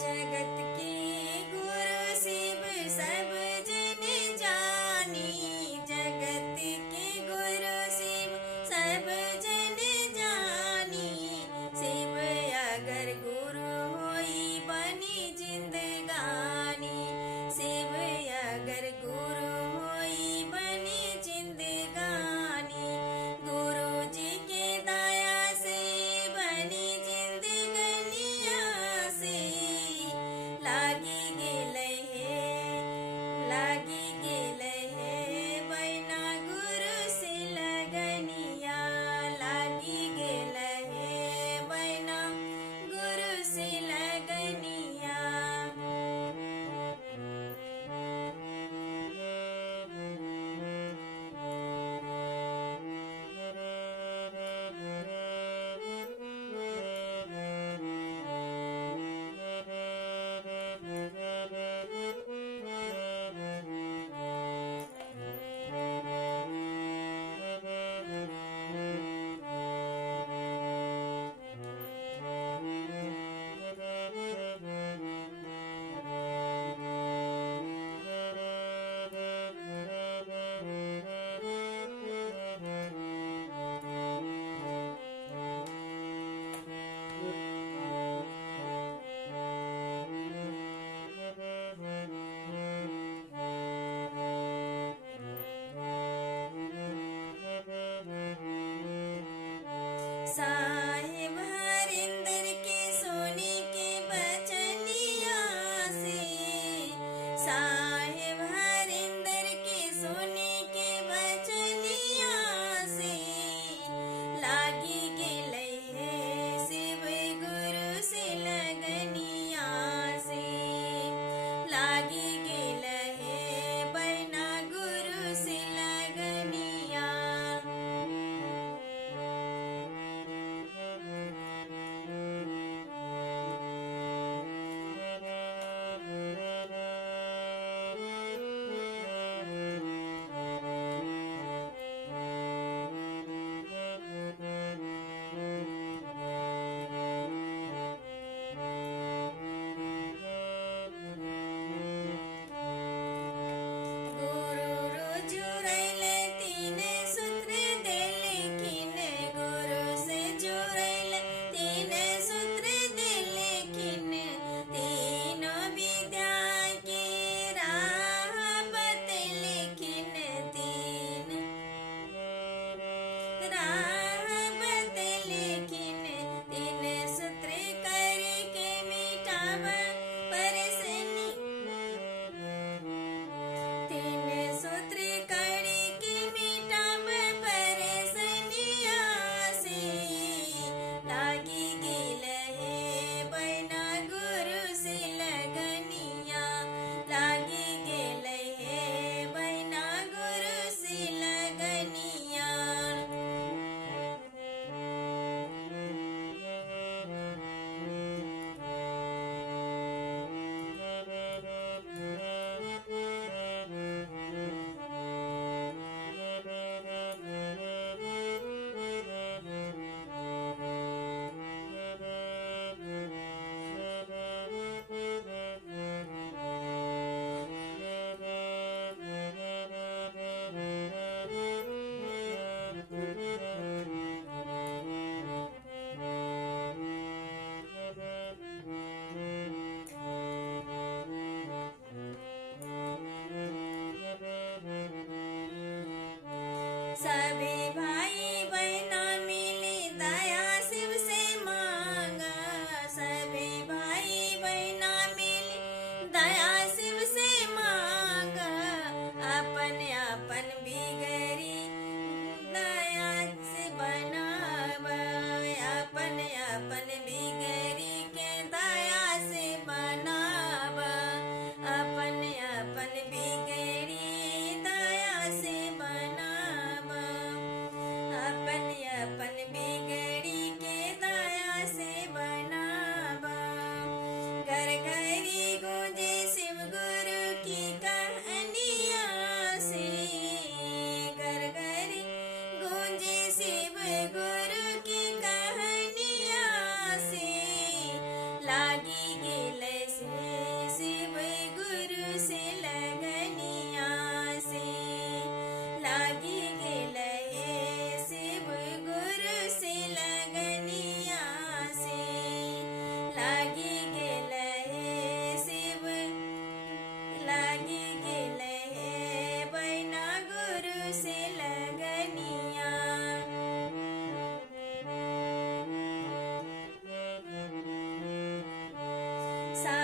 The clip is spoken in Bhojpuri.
जगत के गुरु शिव सब जन जानी, जगत के गुरु शिव सब जन जानी। शिव अगर गुरु होई बनी जिंदगानी, शिव अगर गुरु होई बनी जिंदगानी। गुरु जी के दया से बनी जिंदगनिया से, लागी गेलै है बैना गुरु से लगनिया, लागी गेलै है बैना गुरु से लगनिया। साहिब हरिंदर के सोने के बचनिया से, साहिब हरिंदर के सोने के बचनिया से, लागी गेलै है शिव गुरु से लगनिया से, लागी गेलै है बैना गुरु से लगनिया। सभी भाई बहना मिली दया शिव से मांगा, सभी भाई बहना मिली दया शिव से मांगा। अपन अपन बिगड़ी दया से बनावा, अपन अपन बिगड़ी के दया से बनावा, अपन अपन बिगड़ी दया से बनावा, अपन अपन बिगड़ी के दया से बनावा। घर घरी गूंजे शिव गुरु की कहानिया से, घर घरी गूंजे शिव गुरु की कहानिया से, लागी गेलै से शिव गुरु से लगनिया से लागी गेल हे शिव गुरु से लगनिया से लागी गेल हे शिव लागी गेल हे बैना गुरु से लगनिया सा